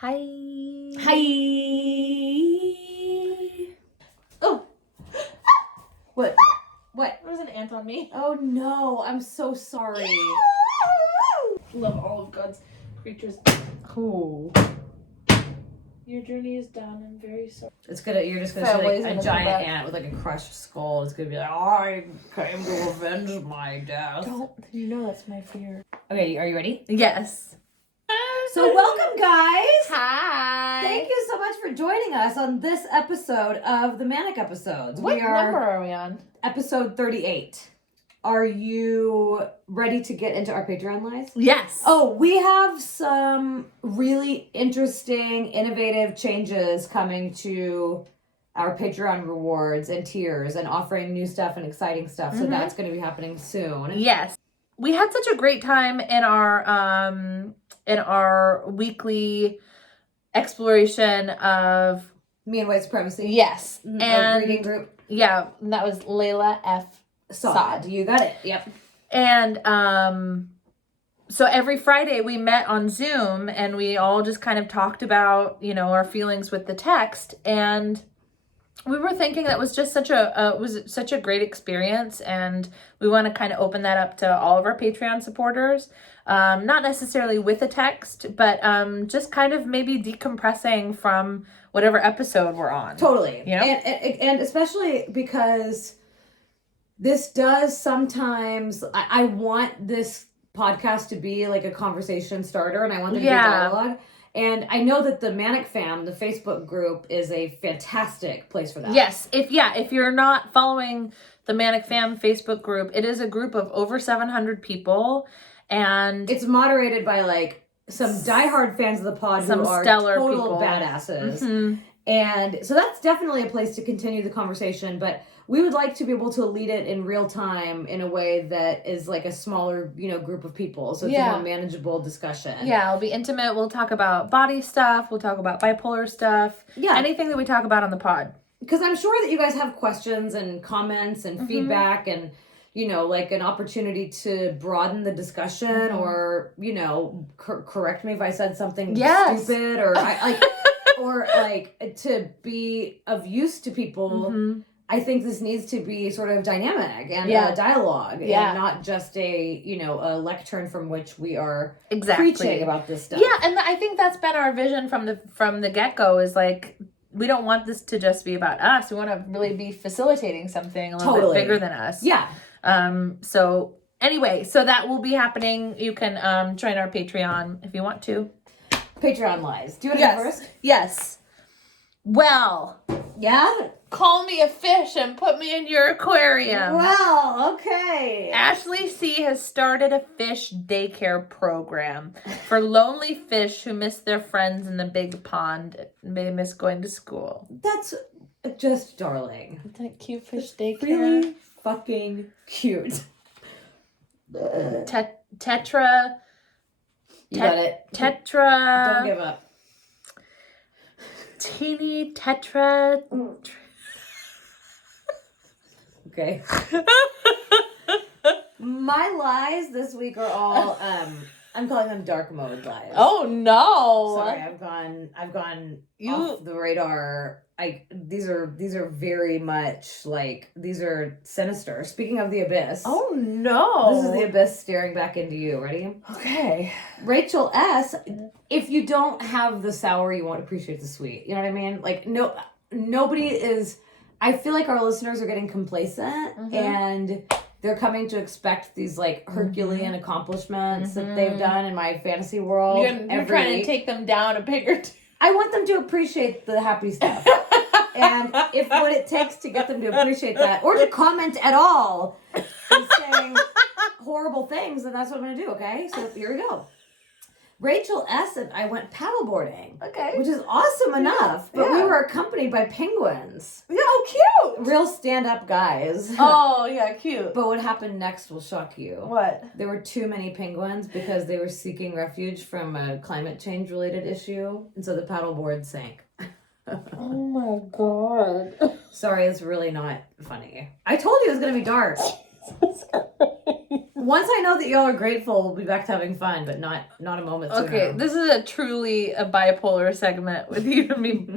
Hi. Hi. Oh. What? What? There was an ant on me. Oh no, I'm so sorry. Love all of God's creatures. Oh. Your journey is done. I'm very sorry. You're just gonna see like a giant ant with like a crushed skull. It's gonna be like, I came to avenge my death. You know that's my fear. Okay, are you ready? Yes. So welcome, guys. Hi. Thank you so much for joining us on this episode of the Manic episodes. What number are we on? Episode 38. Are you ready to get into our Patreon lives? Yes. Oh, we have some really interesting, innovative changes coming to our Patreon rewards and tiers and offering new stuff and exciting stuff. So that's going to be happening soon. Yes. We had such a great time in our weekly exploration of Me and White Supremacy. yes. And And reading group. yeah, and that was Layla F. Sod. You got it. Yep. And so every Friday we met on Zoom and we all just kind of talked about, our feelings with the text. And we were thinking that was just such a great experience, and we want to kind of open that up to all of our Patreon supporters. Not necessarily with a text, but just kind of maybe decompressing from whatever episode we're on. Totally. You know? And especially because this does sometimes, I want this podcast to be like a conversation starter, and I want there to be dialogue. And I know that the Manic Fam, the Facebook group, is a fantastic place for that. Yes. If you're not following the Manic Fam Facebook group, it is a group of over 700 people. And it's moderated by like some diehard fans of the pod who are stellar total people. badasses. Mm-hmm. And so that's definitely a place to continue the conversation, but we would like to be able to lead it in real time in a way that is like a smaller, group of people. So it's a more manageable discussion. Yeah, it'll be intimate. We'll talk about body stuff. We'll talk about bipolar stuff. Yeah. Anything that we talk about on the pod. Because I'm sure that you guys have questions and comments and feedback and, like an opportunity to broaden the discussion or, correct me if I said something stupid or or like to be of use to people. Mm-hmm. I think this needs to be sort of dynamic and a dialogue and not just a lectern from which we are preaching about this stuff. Yeah, and I think that's been our vision from the get-go is like, we don't want this to just be about us. We want to really be facilitating something a little bit bigger than us. Yeah. So anyway, so that will be happening. You can join our Patreon if you want to. Patreon lies. Do you want to go first? Yes. Well. Yeah? Call me a fish and put me in your aquarium. Well, okay. Ashley C. has started a fish daycare program for lonely fish who miss their friends in the big pond and may miss going to school. That's just darling. Isn't that cute fish daycare? Really fucking cute. Tetra. You got it. Tetra. Don't give up. Teeny tetra. Okay. My lies this week are all I'm calling them dark mode lies. Oh no. Sorry, I've gone off the radar. These are very much like these are sinister. Speaking of the abyss. Oh no. This is the abyss staring back into you. Ready? Okay. Rachel S. If you don't have the sour, you won't appreciate the sweet. You know what I mean? Like nobody is. I feel like our listeners are getting complacent and they're coming to expect these like Herculean accomplishments that they've done in my fantasy world. You're trying to take them down a peg or two. I want them to appreciate the happy stuff. And if what it takes to get them to appreciate that or to comment at all is saying horrible things, then that's what I'm going to do, okay? So here we go. Rachel S. and I went paddleboarding. Okay. Which is awesome enough. But we were accompanied by penguins. Yeah, oh, cute. Real stand-up guys. Oh, yeah, cute. But what happened next will shock you. What? There were too many penguins because they were seeking refuge from a climate change-related issue. And so the paddleboard sank. Oh, my God. Sorry, it's really not funny. I told you it was going to be dark. Once I know that y'all are grateful, we'll be back to having fun, but not a moment sooner. Okay, this is a truly a bipolar segment with you and me.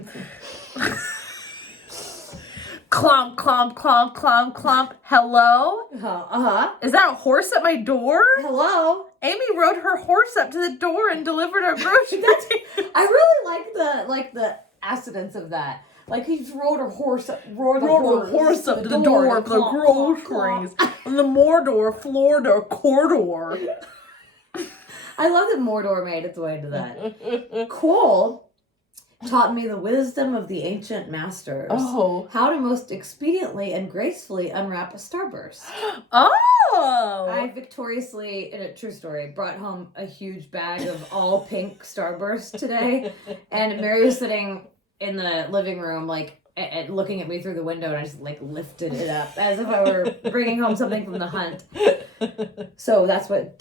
Clomp, clomp, clomp, clomp, clomp. Hello? Uh-huh. Is that a horse at my door? Hello? Amy rode her horse up to the door and delivered our groceries. I really like the assonance of that. Like he rode her horse up to the door for the groceries. And the Mordor, Florida corridor. I love that Mordor made its way to that. Cole taught me the wisdom of the ancient masters. Oh. How to most expediently and gracefully unwrap a starburst. Oh. I victoriously, in a true story, brought home a huge bag of all pink starburst today. And Mary was sitting in the living room, like, looking at me through the window, and I just, like, lifted it up as if I were bringing home something from the hunt. So that's what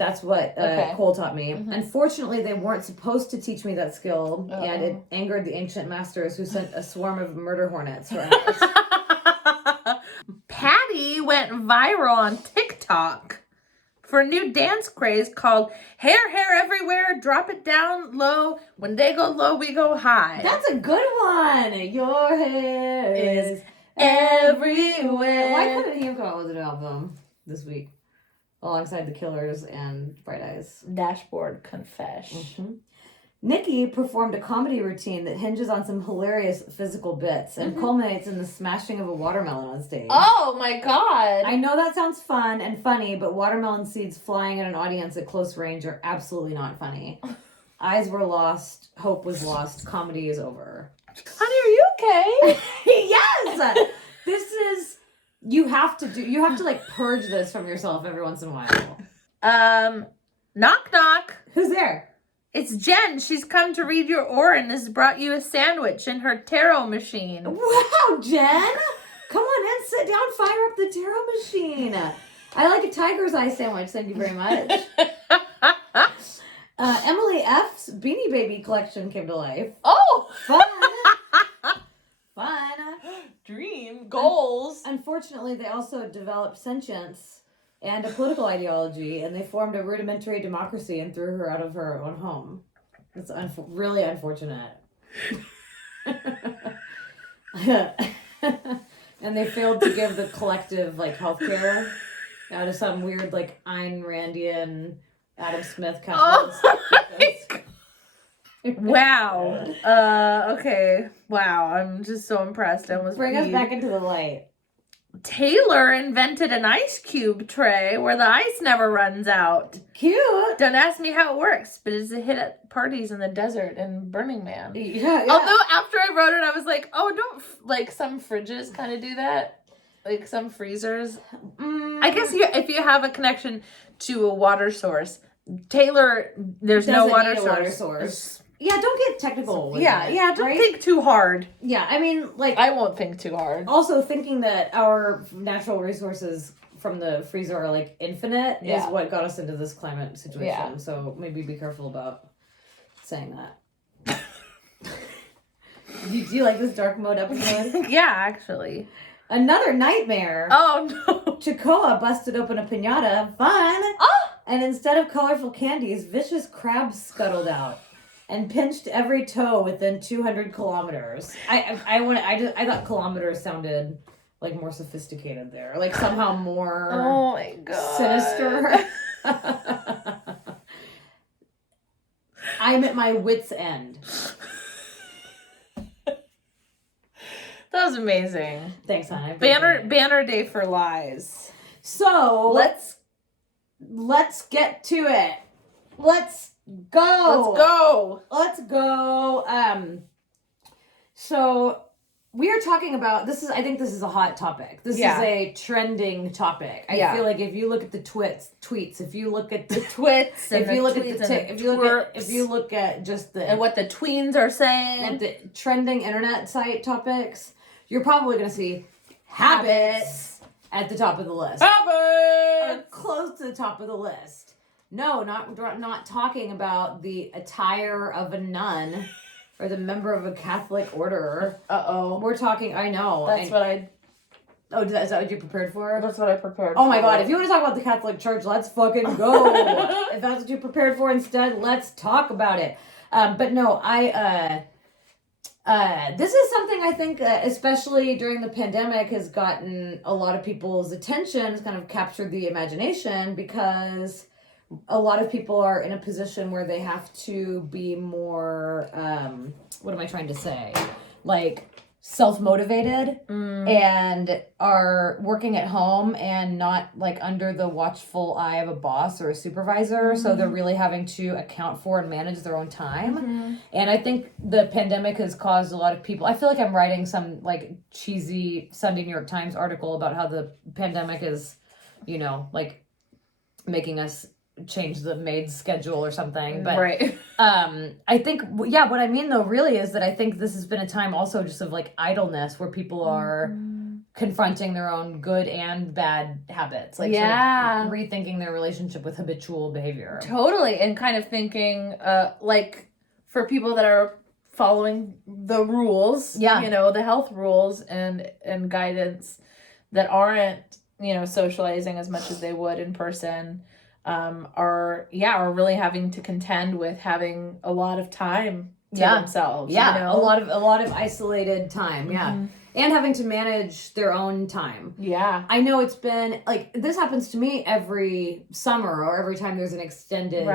Cole taught me. Mm-hmm. Unfortunately, they weren't supposed to teach me that skill, and it angered the ancient masters who sent a swarm of murder hornets for us. Patty went viral on TikTok for a new dance craze called Hair Everywhere, Drop It Down Low. When they go low, we go high. That's a good one. Your hair is everywhere. Why couldn't he have come out with an album this week? Alongside The Killers and Bright Eyes. Dashboard Confession. Mm-hmm. Nikki performed a comedy routine that hinges on some hilarious physical bits and culminates in the smashing of a watermelon on stage. Oh my god. I know that sounds fun and funny, but watermelon seeds flying at an audience at close range are absolutely not funny. Eyes were lost, hope was lost, comedy is over. Honey, are you okay? Yes! This is... You have to like purge this from yourself every once in a while. Knock knock. Who's there? It's Jen. She's come to read your aura and has brought you a sandwich in her tarot machine. Wow, Jen! Come on in, sit down, fire up the tarot machine. I like a tiger's eye sandwich, thank you very much. Emily F's Beanie Baby collection came to life. Oh! Fun! Fun! Dream, goals. Unfortunately, they also developed sentience and a political ideology, and they formed a rudimentary democracy and threw her out of her own home. It's really unfortunate. And they failed to give the collective, like, healthcare out of some weird, like, Ayn Randian, Adam Smith kind of stuff. Wow. Okay. Wow. I'm just so impressed. I almost Bring us back into the light. Taylor invented an ice cube tray where the ice never runs out. Cute. Don't ask me how it works, but it's a hit at parties in the desert in Burning Man. Yeah. Although after I wrote it, I was like, oh, don't, like, some fridges kind of do that? Like some freezers? I guess if you have a connection to a water source. Taylor, there's no water source. Yeah, don't get technical with Yeah, it, don't think too hard. Yeah, I mean, like... I won't think too hard. Also, thinking that our natural resources from the freezer are, like, infinite is what got us into this climate situation. Yeah. So maybe be careful about saying that. Do you like this dark mode episode? Yeah, actually. Another nightmare. Oh, no. Chacoa busted open a piñata. Fun! Oh! And instead of colorful candies, vicious crabs scuttled out and pinched every toe within 200 kilometers. I thought kilometers sounded like more sophisticated there, like somehow more. Oh my god. Sinister. I'm at my wit's end. That was amazing. Thanks, hon. Banner day for lies. So let's get to it. Let's go. So we are talking about I think this is a hot topic. This is a trending topic. I feel like if you look at the tweets, if you look at the twits, if you look at just the and what the tweens are saying, at the trending internet site topics, you're probably going to see habits at the top of the list. Habits! Close to the top of the list. No, not talking about the attire of a nun or the member of a Catholic order. Uh-oh. We're talking, I know. That's what I Oh, is that what you prepared for? That's what I prepared Oh my God, if you want to talk about the Catholic Church, let's fucking go. If that's what you prepared for instead, let's talk about it. But no, this is something I think, especially during the pandemic, has gotten a lot of people's attention, has kind of captured the imagination, because a lot of people are in a position where they have to be more, what am I trying to say? Like, self-motivated and are working at home and not like under the watchful eye of a boss or a supervisor. So they're really having to account for and manage their own time. And I think the pandemic has caused a lot of people, I feel like I'm writing some like cheesy Sunday New York Times article about how the pandemic is, you know, like making us change the maid's schedule or something, but right. I think what I mean though really is that I think this has been a time also just of like idleness where people are confronting their own good and bad habits, like sort of rethinking their relationship with habitual behavior. Totally. And kind of thinking like for people that are following the rules, you know, the health rules and guidance that aren't, you know, socializing as much as they would in person, are really having to contend with having a lot of time to themselves. Yeah, you know? a lot of isolated time. Yeah, and having to manage their own time. Yeah, I know it's been like this happens to me every summer or every time there's an extended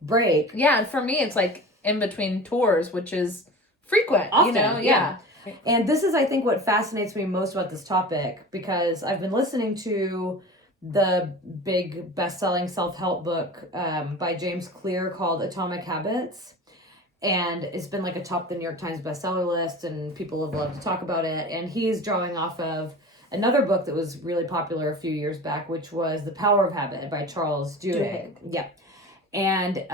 break. Yeah, and for me it's like in between tours, which is frequent. Often, you know, And this is, I think, what fascinates me most about this topic, because I've been listening to the big best-selling self-help book by James Clear called Atomic Habits, and it's been like atop the New York Times bestseller list, and people have loved to talk about it. And he's drawing off of another book that was really popular a few years back, which was The Power of Habit by Charles Duhigg. Yeah. And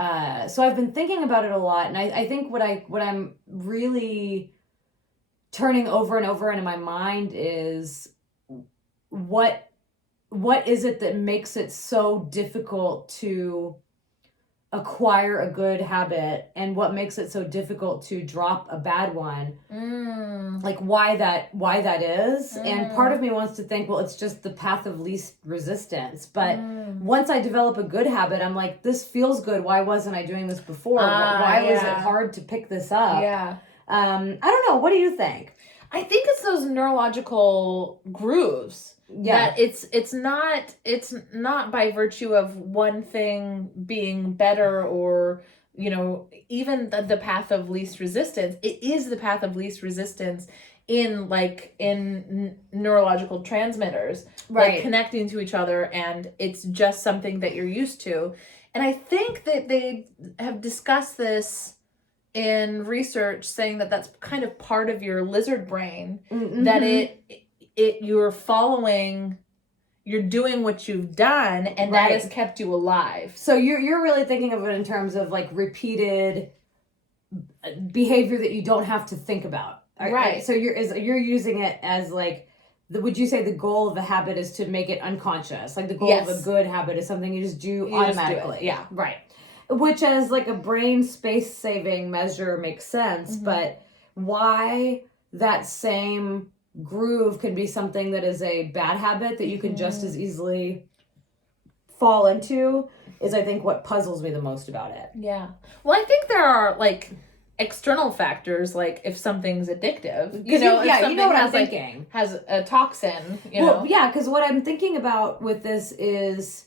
so I've been thinking about it a lot, and I think what I'm really turning over and over into my mind is what is it that makes it so difficult to acquire a good habit, and what makes it so difficult to drop a bad one? Like why that is. And part of me wants to think, well, it's just the path of least resistance. But once I develop a good habit, I'm like, this feels good. Why wasn't I doing this before? Why was it hard to pick this up? Yeah. I don't know. What do you think? I think it's those neurological grooves. Yeah. That it's not by virtue of one thing being better, or, you know, even the path of least resistance. It is the path of least resistance in neurological transmitters, like connecting to each other, and it's just something that you're used to. And I think that they have discussed this in research, saying that that's kind of part of your lizard brain, that you're doing what you've done, and that has kept you alive. So you're really thinking of it in terms of like repeated behavior that you don't have to think about. Right. So you're using it as like, would you say the goal of a habit is to make it unconscious? Like the goal of a good habit is something you just do automatically. Just do it. Yeah. Right. Which as like a brain space saving measure makes sense, but why that same groove can be something that is a bad habit that you can just as easily fall into is, I think, what puzzles me the most about it. Yeah. Well, I think there are like external factors, like if something's addictive, you know, you know what I'm thinking, has a toxin, you know. Yeah, because what I'm thinking about with this is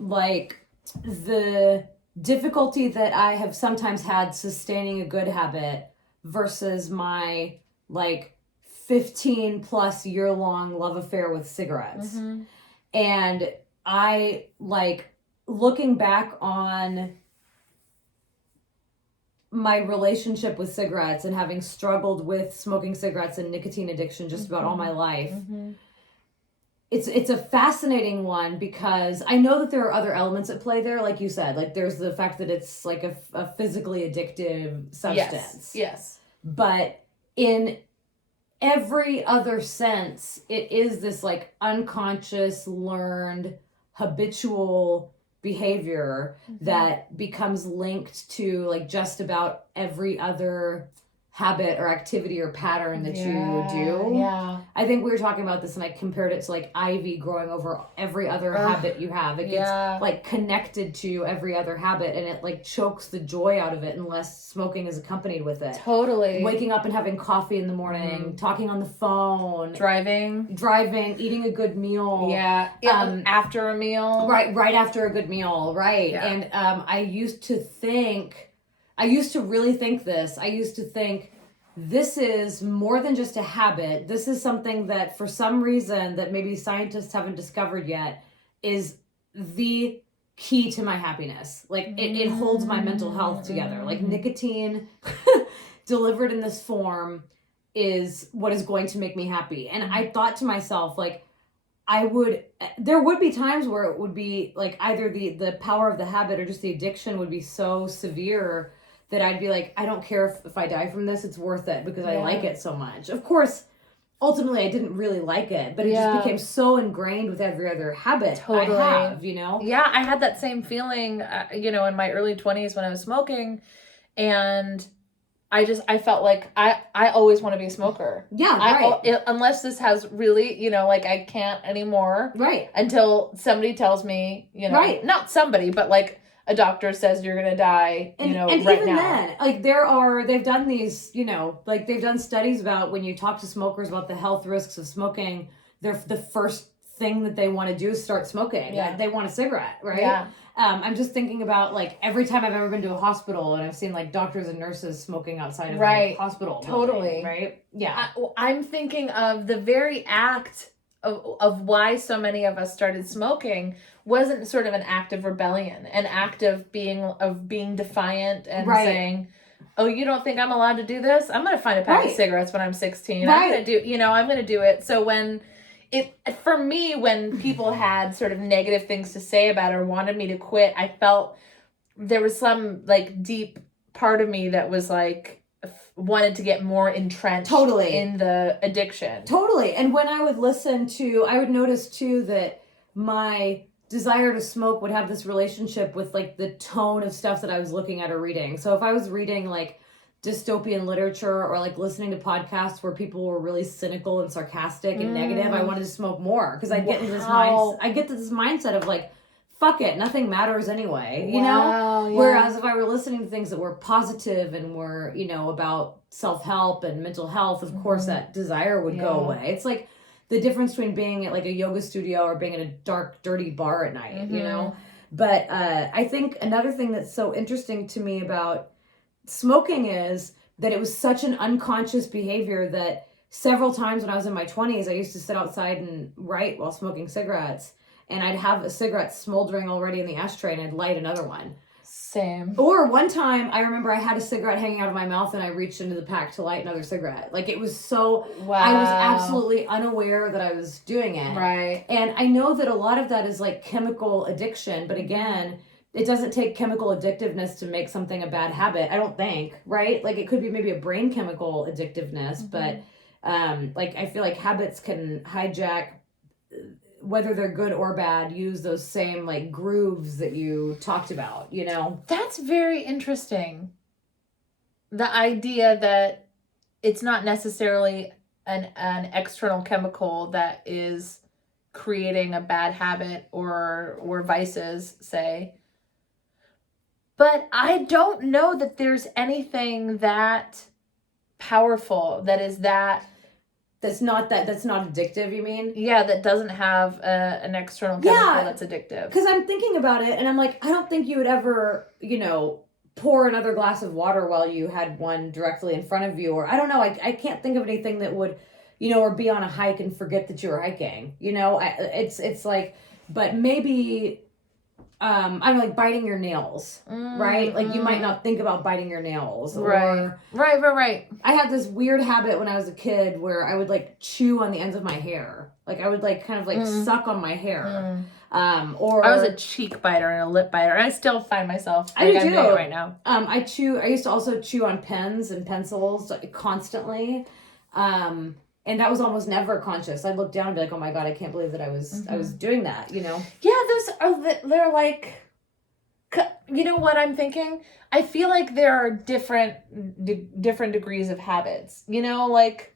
like the difficulty that I have sometimes had sustaining a good habit versus my like 15 plus year long love affair with cigarettes. And I like looking back on my relationship with cigarettes and having struggled with smoking cigarettes and nicotine addiction just about all my life. It's a fascinating one, because I know that there are other elements at play there, like you said. Like there's the fact that it's like a physically addictive substance. Yes. But in every other sense, it is this like unconscious, learned, habitual behavior that becomes linked to like just about every other habit or activity or pattern that you do. Yeah. I think we were talking about this and I compared it to like ivy growing over every other habit you have. It gets like connected to every other habit and it like chokes the joy out of it unless smoking is accompanied with it. Totally. Waking up and having coffee in the morning, talking on the phone, driving, eating a good meal. Yeah. After a meal. Right after a good meal. Right. Yeah. And I used to really think this. I used to think this is more than just a habit. This is something that for some reason that maybe scientists haven't discovered yet is the key to my happiness. Like it holds my mental health together. Like nicotine delivered in this form is what is going to make me happy. And I thought to myself, like, there would be times where it would be like either the power of the habit or just the addiction would be so severe that I'd be like, I don't care if I die from this, it's worth it because I like it so much. Of course, ultimately I didn't really like it, but it just became so ingrained with every other habit I have, you know? Yeah, I had that same feeling, in my early 20s when I was smoking, and I felt like I always want to be a smoker. Yeah, right. Unless this has really, like I can't anymore. Right. Until somebody tells me, right. Not somebody, but like a doctor says you're going to die, and right even now. Then, like they've done these, like they've done studies about when you talk to smokers about the health risks of smoking, the first thing that they want to do is start smoking. Yeah. They want a cigarette, right? Yeah. I'm just thinking about like every time I've ever been to a hospital and I've seen like doctors and nurses smoking outside of a hospital. Totally. Building, right? Yeah. I'm thinking of the very act of why so many of us started smoking wasn't sort of an act of rebellion, an act of being defiant and saying, oh, you don't think I'm allowed to do this? I'm going to find a pack of cigarettes when I'm 16. I'm going to do, I'm going to do it. So when people had sort of negative things to say about it or wanted me to quit, I felt there was some like deep part of me that was like wanted to get more entrenched in the addiction. Totally. And when I would I would notice too that my desire to smoke would have this relationship with like the tone of stuff that I was looking at or reading. So if I was reading like dystopian literature or like listening to podcasts where people were really cynical and sarcastic and negative, I wanted to smoke more because I'd get into this mindset of like, fuck it, nothing matters anyway, you know? Yeah. Whereas if I were listening to things that were positive and were, about self-help and mental health, of course that desire would go away. It's like the difference between being at like a yoga studio or being in a dark, dirty bar at night, you know? But I think another thing that's so interesting to me about smoking is that it was such an unconscious behavior that several times when I was in my 20s, I used to sit outside and write while smoking cigarettes. And I'd have a cigarette smoldering already in the ashtray and I'd light another one. Same. Or one time, I remember I had a cigarette hanging out of my mouth and I reached into the pack to light another cigarette. Like, it was so... Wow. I was absolutely unaware that I was doing it. Right. And I know that a lot of that is, like, chemical addiction. But again, it doesn't take chemical addictiveness to make something a bad habit, I don't think. Right? Like, it could be maybe a brain chemical addictiveness. But, like, I feel like habits can hijack... whether they're good or bad, use those same like grooves that you talked about, That's very interesting. The idea that it's not necessarily an external chemical that is creating a bad habit or vices, say. But I don't know that there's anything that powerful that is that... That's not addictive, you mean? Yeah, that doesn't have an external chemical that's addictive. Because I'm thinking about it, and I'm like, I don't think you would ever, pour another glass of water while you had one directly in front of you. Or, I don't know, I can't think of anything that would, or be on a hike and forget that you were hiking. It's like, but maybe... I'm like biting your nails, right? Like you might not think about biting your nails. Right. I had this weird habit when I was a kid where I would like chew on the ends of my hair. Like I would like kind of like suck on my hair. Or I was a cheek biter and a lip biter. And I still find myself I'm doing it right now. I used to also chew on pens and pencils constantly. And that was almost never conscious. I'd look down and be like, oh my God, I can't believe that I was doing that, Yeah, they're like, You know what I'm thinking? I feel like there are different degrees of habits. You know, like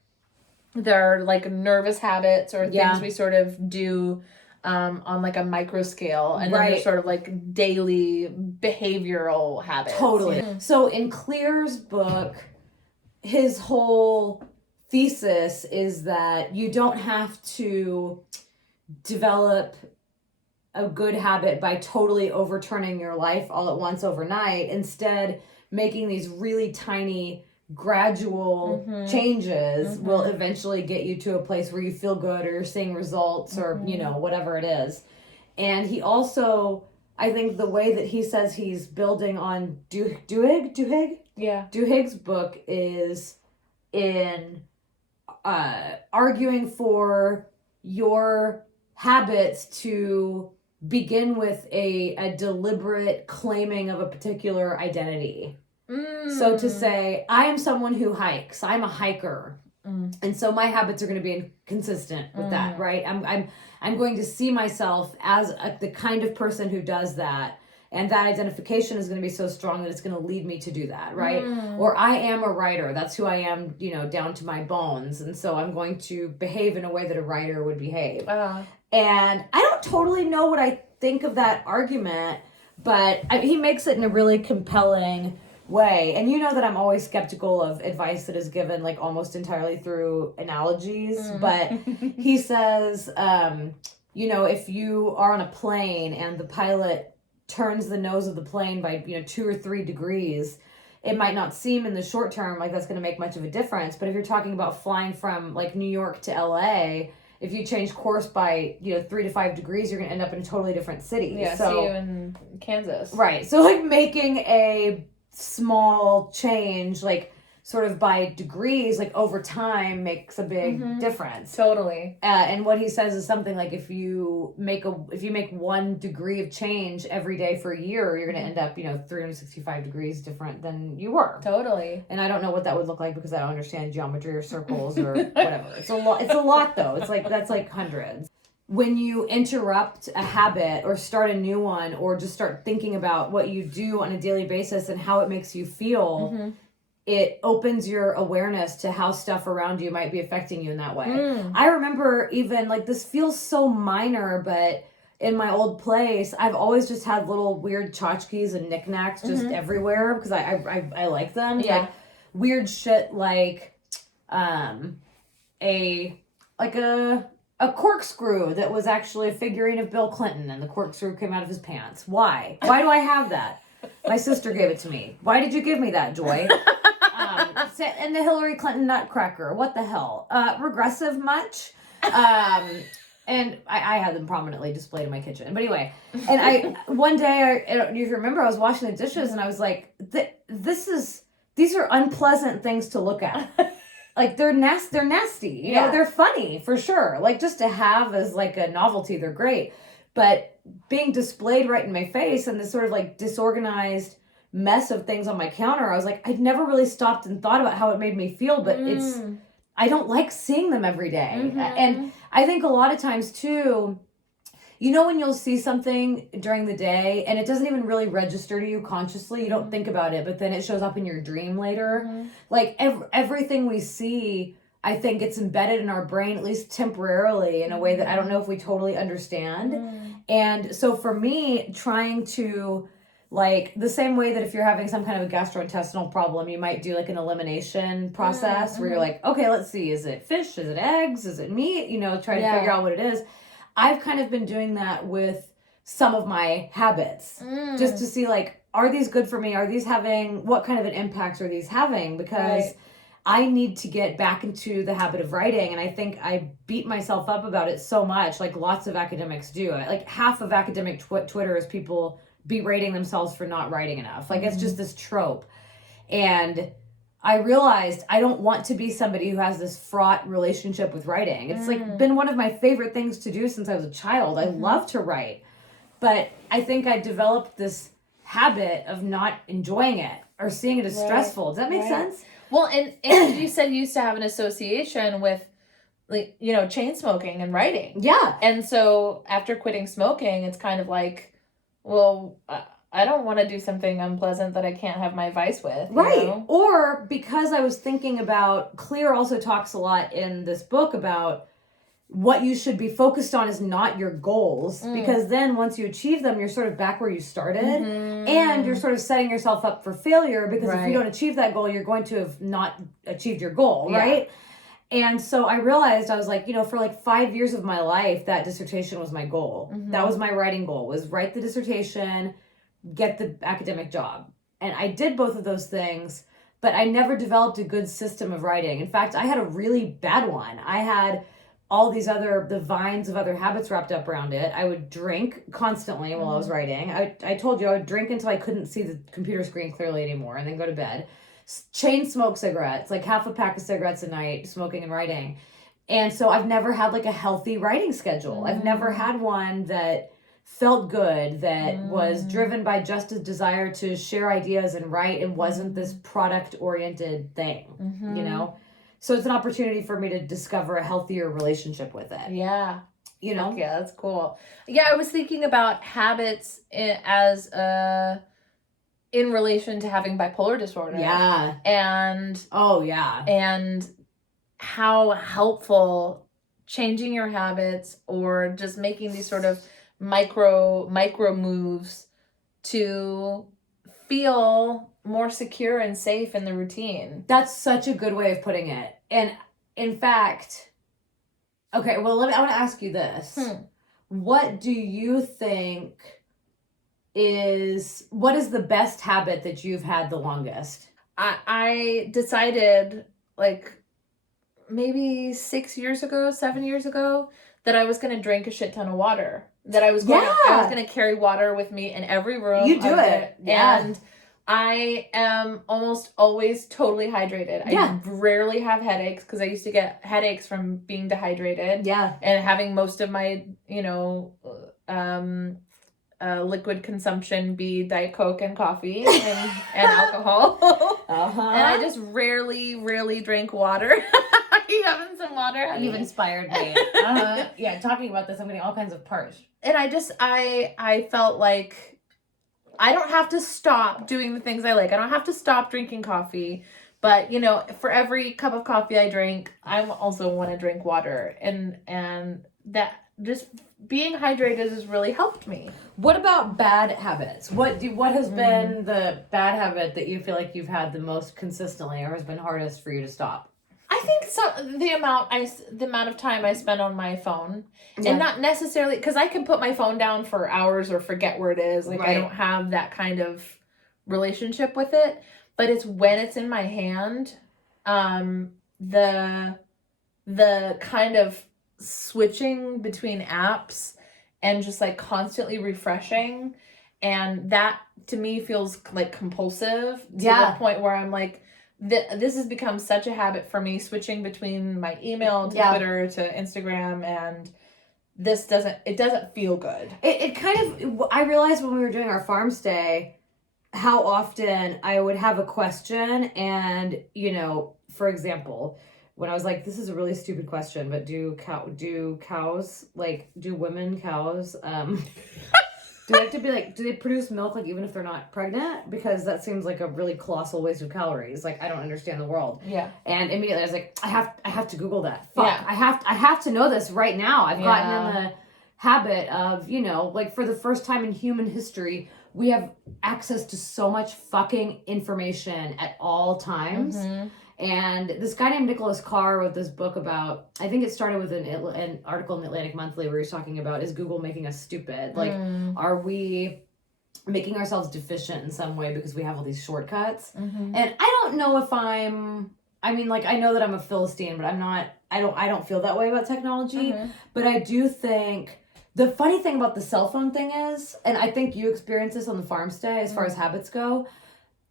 there are like nervous habits or things we sort of do on like a micro scale, and then there's sort of like daily behavioral habits. Totally. So in Clear's book, his whole thesis is that you don't have to develop a good habit by totally overturning your life all at once overnight. Instead, making these really tiny gradual changes will eventually get you to a place where you feel good or you're seeing results or, you know, whatever it is. And he also, I think the way that he says he's building on Duhigg? Yeah. Duhigg's book is in arguing for your habits to begin with a deliberate claiming of a particular identity. So to say, I am someone who hikes. I'm a hiker. And so my habits are going to be consistent with that, right? I'm going to see myself as the kind of person who does that. And that identification is going to be so strong that it's going to lead me to do that, right? Or I am a writer. That's who I am, you know, down to my bones. And so I'm going to behave in a way that a writer would behave. And I don't totally know what I think of that argument, but he makes it in a really compelling way. And you know that I'm always skeptical of advice that is given like almost entirely through analogies. But he says, you know, if you are on a plane and the pilot turns the nose of the plane by, you know, 2 or 3 degrees, it might not seem in the short term like that's going to make much of a difference. But if you're talking about flying from like New York to LA, if you change course by, you know, 3 to 5 degrees, you're going to end up in a totally different city. Yeah, so, see you in Kansas. Right. So like making a small change, like sort of by degrees, like over time makes a big difference. Totally. And what he says is something like if you make 1 degree of change every day for a year, you're going to end up, you know, 365 degrees different than you were. Totally. And I don't know what that would look like because I don't understand geometry or circles or whatever. It's a lot though. It's like, that's like hundreds. When you interrupt a habit or start a new one or just start thinking about what you do on a daily basis and how it makes you feel, it opens your awareness to how stuff around you might be affecting you in that way. I remember even, like, this feels so minor, but in my old place, I've always just had little weird tchotchkes and knickknacks just everywhere because I like them. Yeah. Like, weird shit like a corkscrew that was actually a figurine of Bill Clinton and the corkscrew came out of his pants. Why? Why do I have that? My sister gave it to me. Why did you give me that, Joy? And the Hillary Clinton nutcracker. What the hell? Regressive much? And I had them prominently displayed in my kitchen. But anyway, and one day, I don't know if you remember, I was washing the dishes and I was like, these are unpleasant things to look at. Like, they're nasty, you know, they're funny for sure. Like, just to have as like a novelty, they're great. But being displayed right in my face and this sort of like disorganized mess of things on my counter, I was like, I'd never really stopped and thought about how it made me feel, but I don't like seeing them every day. And I think a lot of times too, you know, when you'll see something during the day and it doesn't even really register to you consciously, you don't think about it, but then it shows up in your dream later. Like everything we see, I think it's embedded in our brain, at least temporarily, in a way that I don't know if we totally understand. And so for me, trying to, like, the same way that if you're having some kind of a gastrointestinal problem, you might do like an elimination process where you're like, okay, let's see, is it fish? Is it eggs? Is it meat? You know, try to figure out what it is. I've kind of been doing that with some of my habits just to see, like, are these good for me? Are these having, what kind of an impact are these having? Because I need to get back into the habit of writing. And I think I beat myself up about it so much, like lots of academics do. Like half of academic Twitter is people berating themselves for not writing enough. Like, it's just this trope. And I realized I don't want to be somebody who has this fraught relationship with writing. It's like been one of my favorite things to do since I was a child. I love to write. But I think I developed this habit of not enjoying it or seeing it as stressful. Does that make sense? Well, and you said you used to have an association with, like, you know, chain smoking and writing. Yeah. And so after quitting smoking, it's kind of like, well, I don't want to do something unpleasant that I can't have my vice with. Right. You know? Or because I was thinking about, Clear also talks a lot in this book about what you should be focused on is not your goals, because then once you achieve them, you're sort of back where you started, and you're sort of setting yourself up for failure, because if you don't achieve that goal, you're going to have not achieved your goal, right? And so I realized, I was like, for like 5 years of my life, that dissertation was my goal. That was my writing goal, was write the dissertation, get the academic job. And I did both of those things, but I never developed a good system of writing. In fact, I had a really bad one. I had all these the vines of other habits wrapped up around it. I would drink constantly while I was writing. I told you I would drink until I couldn't see the computer screen clearly anymore, and then go to bed. Chain smoke cigarettes, like half a pack of cigarettes a night, smoking and writing. And so I've never had like a healthy writing schedule. I've never had one that felt good, that was driven by just a desire to share ideas and write, and wasn't this product-oriented thing, So it's an opportunity for me to discover a healthier relationship with it. Yeah. Yeah, that's cool. Yeah, I was thinking about habits as in relation to having bipolar disorder. Yeah. And and how helpful changing your habits, or just making these sort of micro moves to feel more secure and safe in the routine. That's such a good way of putting it. And in fact, okay, well, I want to ask you this. What do you think what is the best habit that you've had the longest? I decided, like, maybe 7 years ago, that I was going to drink a shit ton of water. That I was going to carry water with me in every room. You do it. Yeah. And I am almost always totally hydrated. I rarely have headaches, because I used to get headaches from being dehydrated. Yeah. And having most of my, liquid consumption be Diet Coke and coffee and alcohol. And I just rarely drink water. Are you having some water, honey? You've inspired me. Yeah, talking about this, I'm getting all kinds of parched. And I felt like I don't have to stop doing the things I like. I don't have to stop drinking coffee. But, for every cup of coffee I drink, I also want to drink water. And that just being hydrated has really helped me. What about bad habits? What has been the bad habit that you feel like you've had the most consistently, or has been hardest for you to stop? I think the amount of time I spend on my phone, and not necessarily because I can put my phone down for hours or forget where it is. Like, I don't have that kind of relationship with it, but it's when it's in my hand, the kind of switching between apps and just like constantly refreshing, and that to me feels like compulsive to the point where I'm like, this has become such a habit for me, switching between my email to Twitter to Instagram, and this doesn't feel good. It kind of, I realized when we were doing our farm stay how often I would have a question, and for example, when I was like, this is a really stupid question, but do cows, like, do women cows do they have to be like, do they produce milk, like, even if they're not pregnant? Because that seems like a really colossal waste of calories. Like, I don't understand the world. Yeah. And immediately I was like, I have to Google that. Fuck. Yeah. I have to know this right now. I've gotten in the habit of, like, for the first time in human history, we have access to so much fucking information at all times. And this guy named Nicholas Carr wrote this book about, I think it started with an article in the Atlantic Monthly where he's talking about, is Google making us stupid? Like, are we making ourselves deficient in some way because we have all these shortcuts? And I don't know if I know that I'm a Philistine, but I don't feel that way about technology. But I do think the funny thing about the cell phone thing is, and I think you experienced this on the farm stay as far as habits go,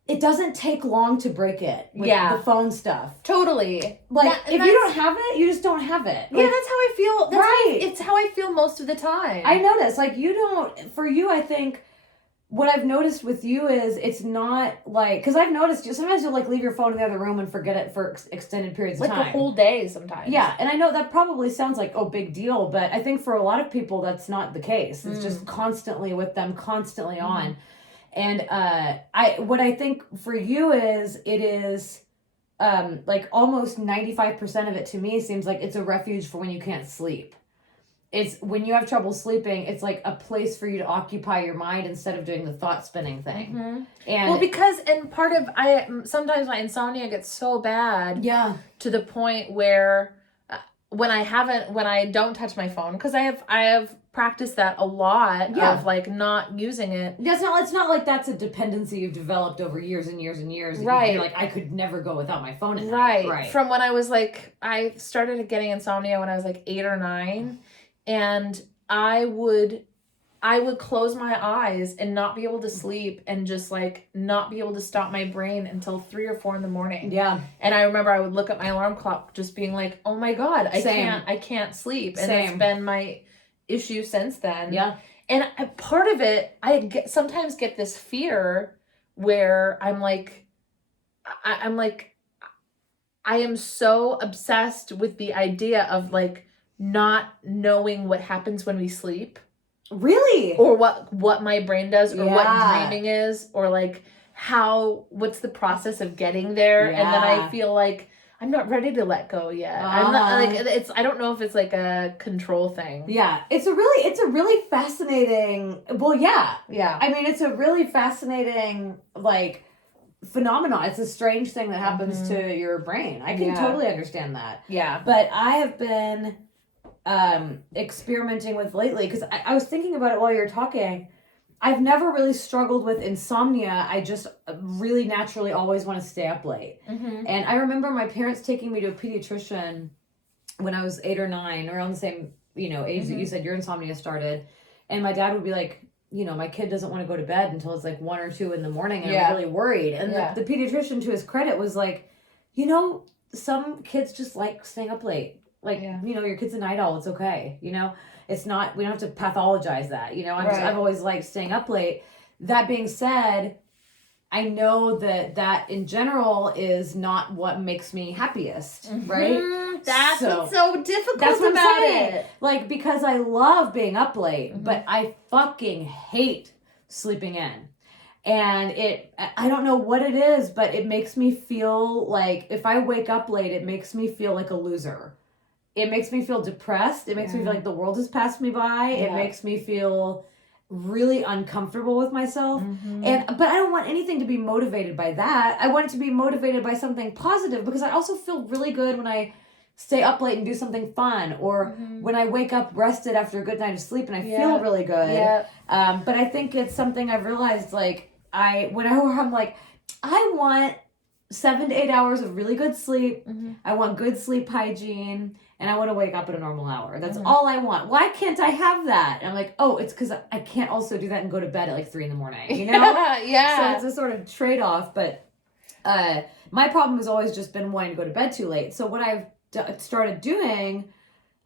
it doesn't take long to break it with the phone stuff. Totally. Like, if you don't have it, you just don't have it. Like, yeah, that's how I feel. It's how I feel most of the time. I notice, like, for you, I think, what I've noticed with you is it's not like, because I've noticed sometimes you'll like leave your phone in the other room and forget it for extended periods of time. Like the whole day sometimes. Yeah, and I know that probably sounds like, oh, big deal, but I think for a lot of people that's not the case. It's just constantly with them, constantly on. And what I think for you is, it is like almost 95% of it to me seems like it's a refuge for when you can't sleep. It's when you have trouble sleeping, it's like a place for you to occupy your mind instead of doing the thought spinning thing. Mm-hmm. And well, because part of sometimes my insomnia gets so bad, to the point where when I don't touch my phone, because I have practiced that a lot of like not using it. It's not like that's a dependency you've developed over years and years and years. Right. You're like, I could never go without my phone at night. Right. From when I was like, I started getting insomnia when I was like 8 or 9, and I would close my eyes and not be able to sleep, and just like not be able to stop my brain until 3 or 4 in the morning. Yeah. And I remember I would look at my alarm clock just being like, oh my God, I can't sleep. And it's been my issue since then. Yeah. And part of it, sometimes get this fear where I'm like, I am so obsessed with the idea of like not knowing what happens when we sleep. Really? Or what my brain does, or what dreaming is, or like what's the process of getting there. And then I feel like I'm not ready to let go yet. I'm not like, I don't know if it's like a control thing. Yeah. It's a really fascinating, well, yeah. I mean, it's a really fascinating like phenomenon. It's a strange thing that happens to your brain. I can totally understand that. Yeah. But I have been experimenting with lately, because I was thinking about it while you were talking. I've never really struggled with insomnia. I just really naturally always want to stay up late. Mm-hmm. And I remember my parents taking me to a pediatrician when I was 8 or 9, around the same, age that you said your insomnia started. And my dad would be like, my kid doesn't want to go to bed until it's like 1 or 2 in the morning, and I'm really worried. And the pediatrician, to his credit, was like, some kids just like staying up late. Like, your kid's a night owl. It's okay. It's not, we don't have to pathologize that. I've always liked staying up late. That being said, I know that in general is not what makes me happiest, right? That's what's so difficult about it. Like, because I love being up late, but I fucking hate sleeping in. And I don't know what it is, but it makes me feel like, if I wake up late, it makes me feel like a loser. It makes me feel depressed. It makes me feel like the world has passed me by. Yeah. It makes me feel really uncomfortable with myself. But I don't want anything to be motivated by that. I want it to be motivated by something positive, because I also feel really good when I stay up late and do something fun, or when I wake up rested after a good night of sleep and I feel really good. Yeah. But I think it's something I've realized, like, I'm like, I want 7 to 8 hours of really good sleep. I want good sleep hygiene. And I want to wake up at a normal hour. That's all I want. Why can't I have that? And I'm like, oh, it's because I can't also do that and go to bed at like 3 a.m, Yeah. So it's a sort of trade-off. But my problem has always just been wanting to go to bed too late. So what I've started doing,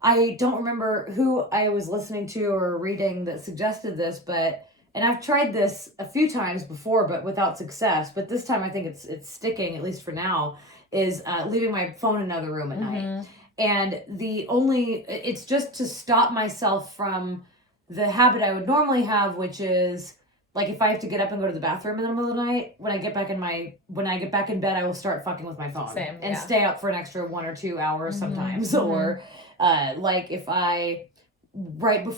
I don't remember who I was listening to or reading that suggested this, and I've tried this a few times before, but without success. But this time I think it's sticking, at least for now, is leaving my phone in another room at night. And it's just to stop myself from the habit I would normally have, which is like, if I have to get up and go to the bathroom in the middle of the night, when I get back in bed, I will start fucking with my phone. Same, and stay up for an extra 1 or 2 hours sometimes. Or like, if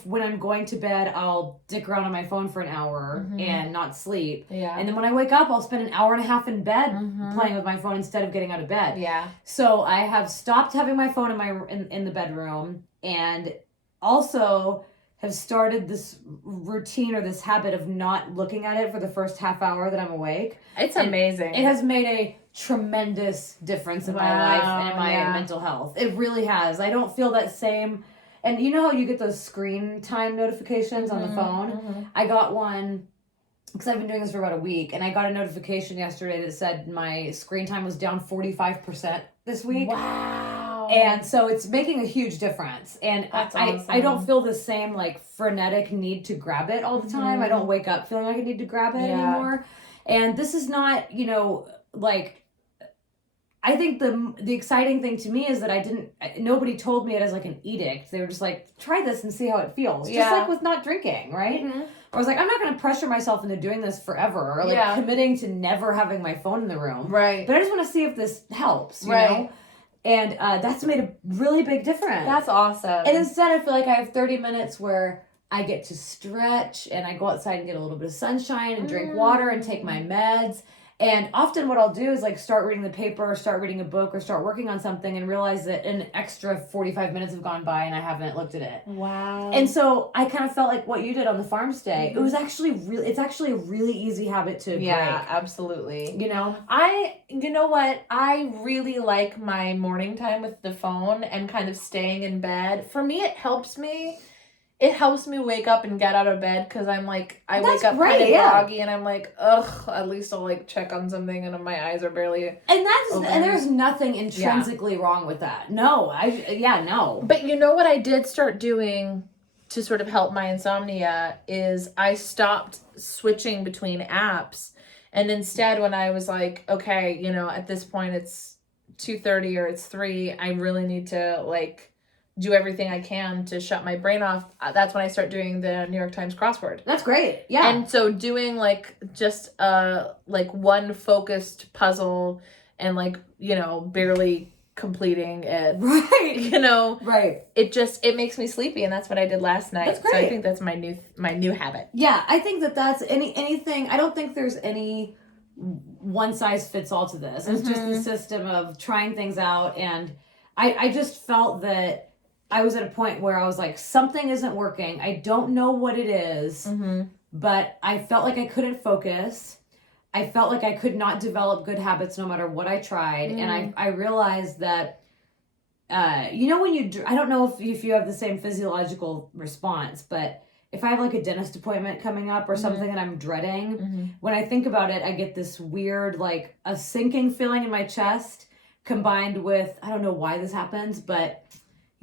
when I'm going to bed, I'll dick around on my phone for an hour and not sleep. Yeah. And then when I wake up, I'll spend an hour and a half in bed playing with my phone instead of getting out of bed. Yeah. So I have stopped having my phone in the bedroom, and also have started this routine or this habit of not looking at it for the first half hour that I'm awake. It's amazing. It has made a tremendous difference in my life and in my mental health. It really has. I don't feel that same. And you know how you get those screen time notifications on the phone? I got one, because I've been doing this for about a week, and I got a notification yesterday that said my screen time was down 45% this week. Wow. And so it's making a huge difference. And I don't feel the same like frenetic need to grab it all the time. I don't wake up feeling like I need to grab it anymore. And this is not, like, I think the exciting thing to me is that nobody told me it as like an edict. They were just like, try this and see how it feels. Yeah. Just like with not drinking, right? Mm-hmm. I was like, I'm not going to pressure myself into doing this forever, or like committing to never having my phone in the room. Right. But I just want to see if this helps, you know? And that's made a really big difference. That's awesome. And instead, I feel like I have 30 minutes where I get to stretch and I go outside and get a little bit of sunshine and drink water and take my meds. And often what I'll do is like start reading the paper or start reading a book or start working on something and realize that an extra 45 minutes have gone by and I haven't looked at it. Wow. And so I kind of felt like what you did on the farm stay. Mm-hmm. It was actually it's actually a really easy habit to break. Yeah, absolutely. You know? You know what? I really like my morning time with the phone and kind of staying in bed. For me, it helps me wake up and get out of bed because I'm like, I wake up kind of groggy and I'm like, ugh, at least I'll like check on something and my eyes are barely and open. And there's nothing intrinsically wrong with that. No. No. But you know what I did start doing to sort of help my insomnia is I stopped switching between apps. And instead when I was like, okay, you know, at this point it's 2:30 or it's 3, I really need to like do everything I can to shut my brain off. That's when I start doing the New York Times crossword. That's great. Yeah. And so doing like just like one focused puzzle and like, you know, barely completing it. Right. You know. Right. It makes me sleepy, and that's what I did last night. That's great. So I think that's my new habit. Yeah, I think that's anything. I don't think there's any one size fits all to this. It's just the system of trying things out, and I just felt that I was at a point where I was like, something isn't working. I don't know what it is, but I felt like I couldn't focus. I felt like I could not develop good habits no matter what I tried. And I realized that, you know, when I don't know if you have the same physiological response, but if I have like a dentist appointment coming up or something that I'm dreading, when I think about it, I get this weird, like a sinking feeling in my chest combined with, I don't know why this happens, but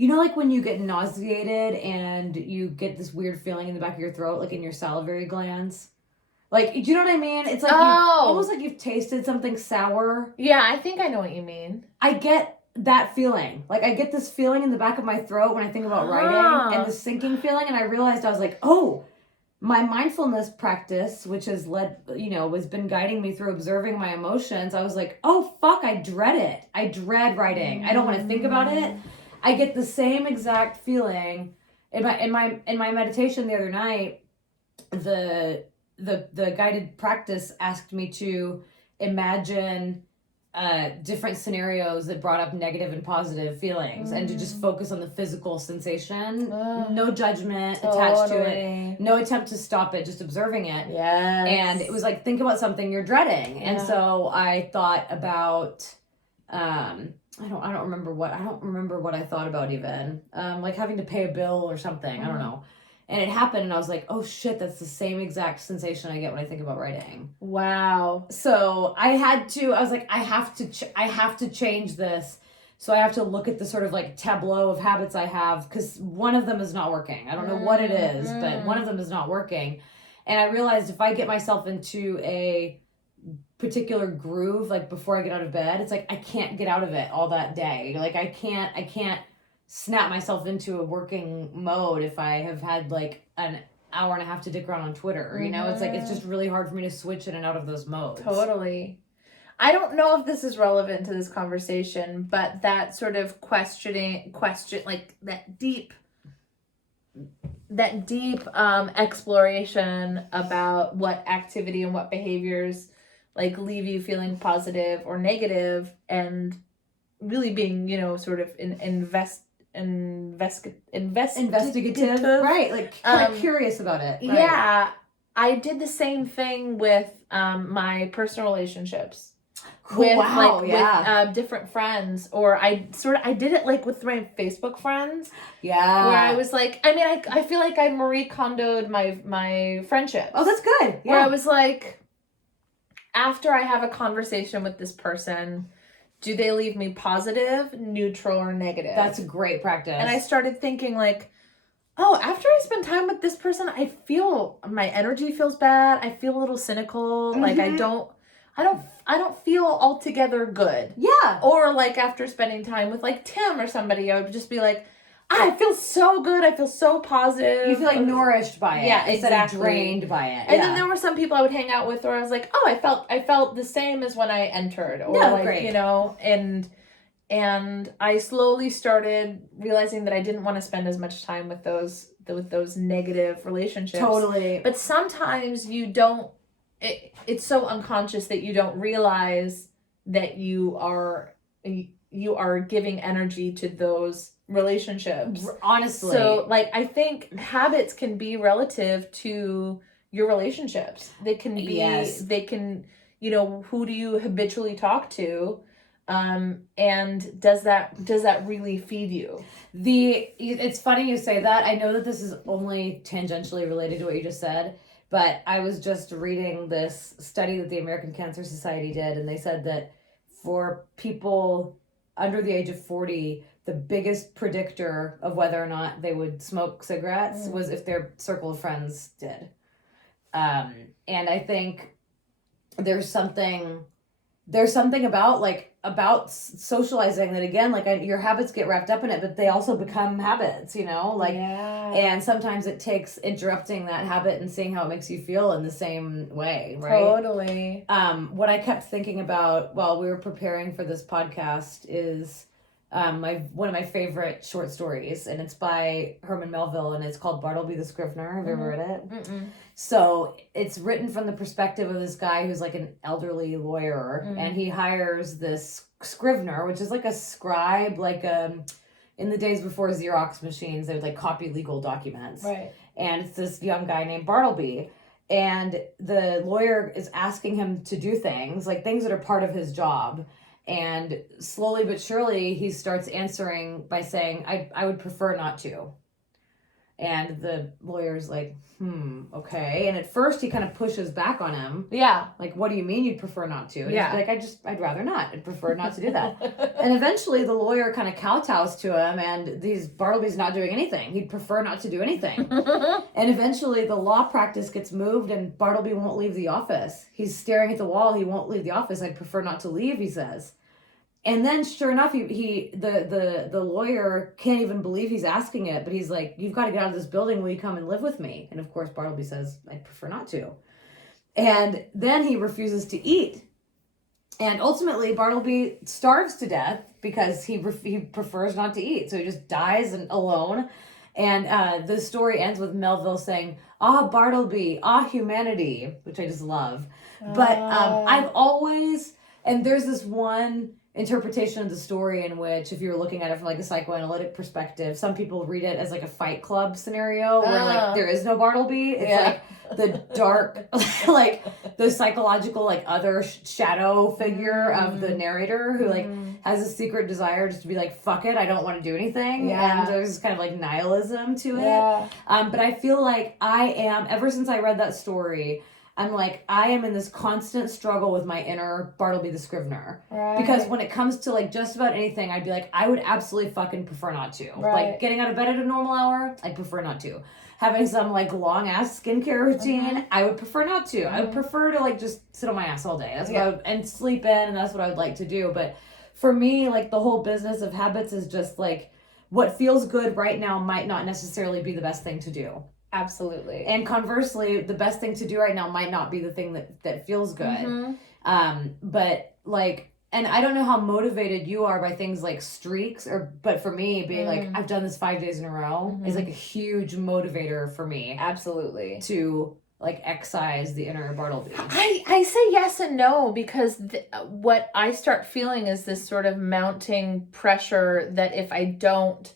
you know, like when you get nauseated and you get this weird feeling in the back of your throat, like in your salivary glands? Like, do you know what I mean? It's like almost like you've tasted something sour. Yeah, I think I know what you mean. I get that feeling. Like, I get this feeling in the back of my throat when I think about writing and the sinking feeling. And I realized I was like, oh, my mindfulness practice, which has has been guiding me through observing my emotions. I was like, oh, fuck, I dread it. I dread writing. I don't want to think about it. I get the same exact feeling in my meditation the other night. The guided practice asked me to imagine different scenarios that brought up negative and positive feelings and to just focus on the physical sensation. No judgment attached to it. No attempt to stop it, just observing it. Yes. And it was like, think about something you're dreading. And so I thought about I don't remember what I thought about even. Like having to pay a bill or something. I don't know. And it happened and I was like, oh shit, that's the same exact sensation I get when I think about writing. Wow. So I was like, I have to change this. So I have to look at the sort of like tableau of habits I have because one of them is not working. I don't know what it is, but one of them is not working. And I realized if I get myself into a particular groove, like before I get out of bed, it's like I can't get out of it all that day. Like I can't snap myself into a working mode if I have had like an hour and a half to dick around on Twitter. You know, it's like it's just really hard for me to switch in and out of those modes. Totally. I don't know if this is relevant to this conversation, but that sort of question, like that deep exploration about what activity and what behaviors like leave you feeling positive or negative, and really being, you know, sort of investigative, right? Like kind of curious about it. Right? Yeah, I did the same thing with my personal relationships. With different friends, or I did it like with my Facebook friends. Yeah, where I was like, I mean, I feel like I Marie Kondoed my friendships. Oh, that's good. Yeah. Where I was like, after I have a conversation with this person, do they leave me positive, neutral, or negative? That's a great practice. And I started thinking like, oh, after I spend time with this person, I feel my energy feels bad. I feel a little cynical. Like I I don't feel altogether good. Yeah. Or like after spending time with like Tim or somebody, I would just be like, I feel so good. I feel so positive. You feel like nourished by it. Yeah, instead exactly. of drained by it. And then there were some people I would hang out with where I was like, oh, I felt the same as when I entered. Or like, great. you know, and I slowly started realizing that I didn't want to spend as much time with those negative relationships. Totally. But sometimes you don't, it's so unconscious that you don't realize that you are giving energy to those relationships. Honestly. So like, I think habits can be relative to your relationships. They can be, they can, you know, who do you habitually talk to? And does that really feed you? It's funny you say that. I know that this is only tangentially related to what you just said, but I was just reading this study that the American Cancer Society did, and they said that for people under the age of 40, the biggest predictor of whether or not they would smoke cigarettes was if their circle of friends did. And I think there's something about socializing that, again, like your habits get wrapped up in it, but they also become habits, you know, like, and sometimes it takes interrupting that habit and seeing how it makes you feel in the same way, right? Totally. What I kept thinking about while we were preparing for this podcast is one of my favorite short stories, and it's by Herman Melville, and it's called Bartleby the Scrivener. Have you ever read it? Mm-mm. So it's written from the perspective of this guy who's like an elderly lawyer, and he hires this scrivener, which is like a scribe, like in the days before Xerox machines, they would like copy legal documents. Right. And it's this young guy named Bartleby, and the lawyer is asking him to do things that are part of his job. And slowly but surely, he starts answering by saying, I would prefer not to. And the lawyer's like, okay. And at first, he kind of pushes back on him. Yeah. Like, what do you mean you'd prefer not to? And yeah. he's like, I'd rather not. I'd prefer not to do that. And eventually, the lawyer kind of kowtows to him, and Bartleby's not doing anything. He'd prefer not to do anything. And eventually, the law practice gets moved, and Bartleby won't leave the office. He's staring at the wall. He won't leave the office. I'd prefer not to leave, he says. And then, sure enough, the lawyer can't even believe he's asking it, but he's like, you've got to get out of this building. Will you come and live with me? And of course, Bartleby says, I'd prefer not to. And then he refuses to eat. And ultimately, Bartleby starves to death because he prefers not to eat. So he just dies alone. And the story ends with Melville saying, Bartleby, humanity, which I just love. But I've always, and there's this one interpretation of the story in which, if you're looking at it from like a psychoanalytic perspective, some people read it as like a Fight Club scenario where like there is no Bartleby. It's like the dark, like the psychological, like other shadow figure of the narrator who like has a secret desire just to be like, fuck it, I don't want to do anything. And there's kind of like nihilism to it. But I feel like ever since I read that story, I'm like, I am in this constant struggle with my inner Bartleby the Scrivener. Right. Because when it comes to like just about anything, I'd be like, I would absolutely fucking prefer not to. Right. Like getting out of bed at a normal hour, I'd prefer not to. Having some like long ass skincare routine, I would prefer not to. I would prefer to like just sit on my ass all day. That's what and sleep in, and that's what I would like to do. But for me, like the whole business of habits is just like what feels good right now might not necessarily be the best thing to do. Absolutely. And conversely, the best thing to do right now might not be the thing that feels good. But like, and I don't know how motivated you are by things like streaks, but for me, being like, I've done this 5 days in a row is like a huge motivator for me. Absolutely. To like excise the inner Bartleby. I say yes and no, because what I start feeling is this sort of mounting pressure that if I don't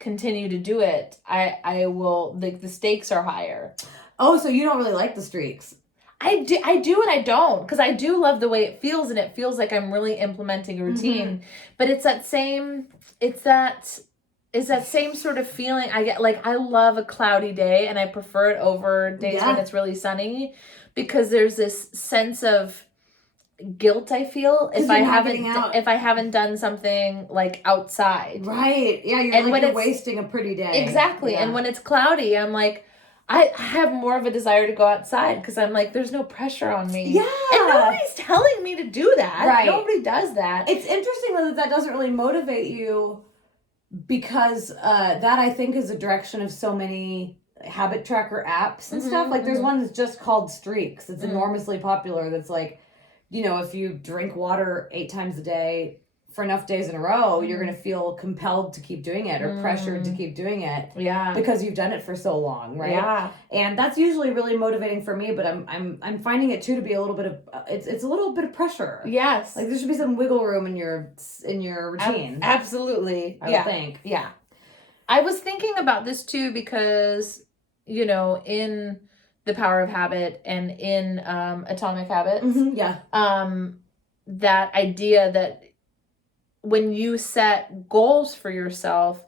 continue to do it, I will, like, the stakes are higher. Oh, so you don't really like the streaks? I do and I don't, because I do love the way it feels, and it feels like I'm really implementing a routine. But it's that same sort of feeling I get. Like, I love a cloudy day, and I prefer it over days when it's really sunny, because there's this sense of guilt I feel if I haven't done something like outside. Right. Yeah, you're wasting a pretty day. Exactly. Yeah. And when it's cloudy, I'm like, I have more of a desire to go outside because I'm like, there's no pressure on me. Yeah. And nobody's telling me to do that. Right. Nobody does that. It's interesting though that doesn't really motivate you, because that I think is a direction of so many habit tracker apps and stuff. Like there's one that's just called Streaks. It's enormously popular. That's like, if you drink water 8 times a day for enough days in a row, you're going to feel compelled to keep doing it or pressured to keep doing it. Yeah. Because you've done it for so long, right? Yeah. And that's usually really motivating for me, but I'm finding it too to be a little bit of it's a little bit of pressure. Yes. Like there should be some wiggle room in your routine. Absolutely. I would think. Yeah. I was thinking about this too because, in The Power of Habit and in Atomic Habits, that idea that when you set goals for yourself,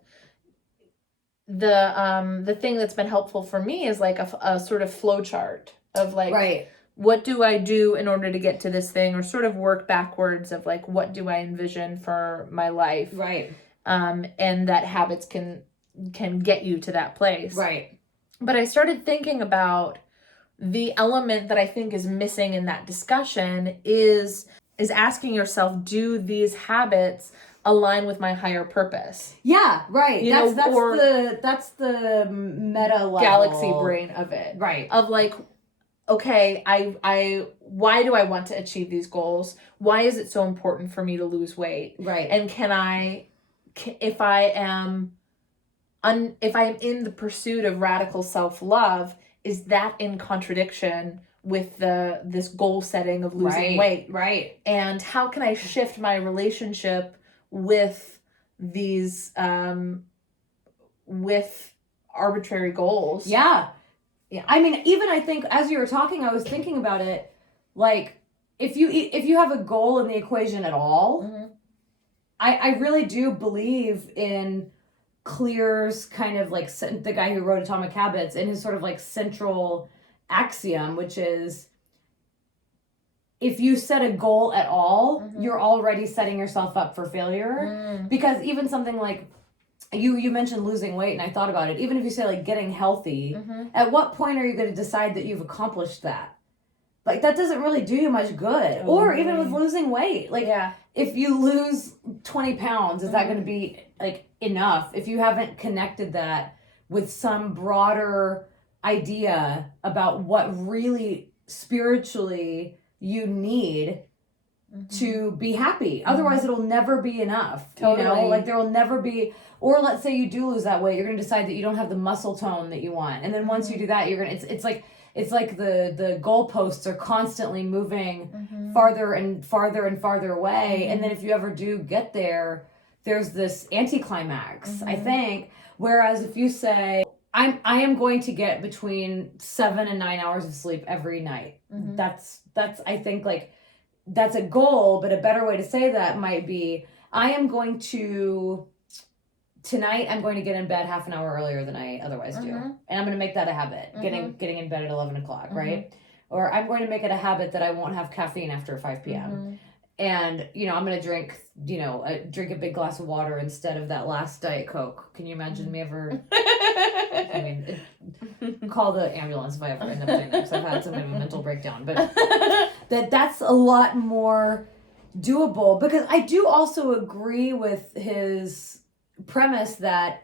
the thing that's been helpful for me is like a sort of flow chart of like, right, what do I do in order to get to this thing, or sort of work backwards of like, what do I envision for my life? Right. And that habits can get you to that place. Right. But I started thinking about the element that I think is missing in that discussion is asking yourself, do these habits align with my higher purpose? Yeah, right. That's the meta level. Galaxy brain of it. Right. Of like, okay, I why do I want to achieve these goals? Why is it so important for me to lose weight? Right. And if I am in the pursuit of radical self-love, is that in contradiction with this goal setting of losing weight? Right. And how can I shift my relationship with these with arbitrary goals? Yeah. Yeah. I mean, even I think as you were talking, I was thinking about it, like if you have a goal in the equation at all, I really do believe in Clear's kind of like the guy who wrote Atomic Habits, in his sort of like central axiom, which is if you set a goal at all, you're already setting yourself up for failure. Because even something like you mentioned losing weight, and I thought about it. Even if you say like getting healthy, at what point are you going to decide that you've accomplished that? Like that doesn't really do you much good. Or even with losing weight, like if you lose 20 pounds, is that going to be like enough if you haven't connected that with some broader idea about what really spiritually you need to be happy? Otherwise it'll never be enough. Totally. Like there will never be. Or let's say you do lose that weight, you're going to decide that you don't have the muscle tone that you want, and then once you do that, you're going to it's like the goalposts are constantly moving farther and farther and farther away. And then if you ever do get there, there's this anticlimax, I think. Whereas if you say, I am going to get between 7 and 9 hours of sleep every night. That's I think like that's a goal, but a better way to say that might be, tonight I'm going to get in bed half an hour earlier than I otherwise do. And I'm going to make that a habit, getting in bed at 11 o'clock, right? Or I'm going to make it a habit that I won't have caffeine after 5 p.m. And, I'm going to drink, drink a big glass of water instead of that last Diet Coke. Can you imagine me ever... call the ambulance if I ever end up doing that, because I've had some kind of a mental breakdown. But that's a lot more doable, because I do also agree with his premise that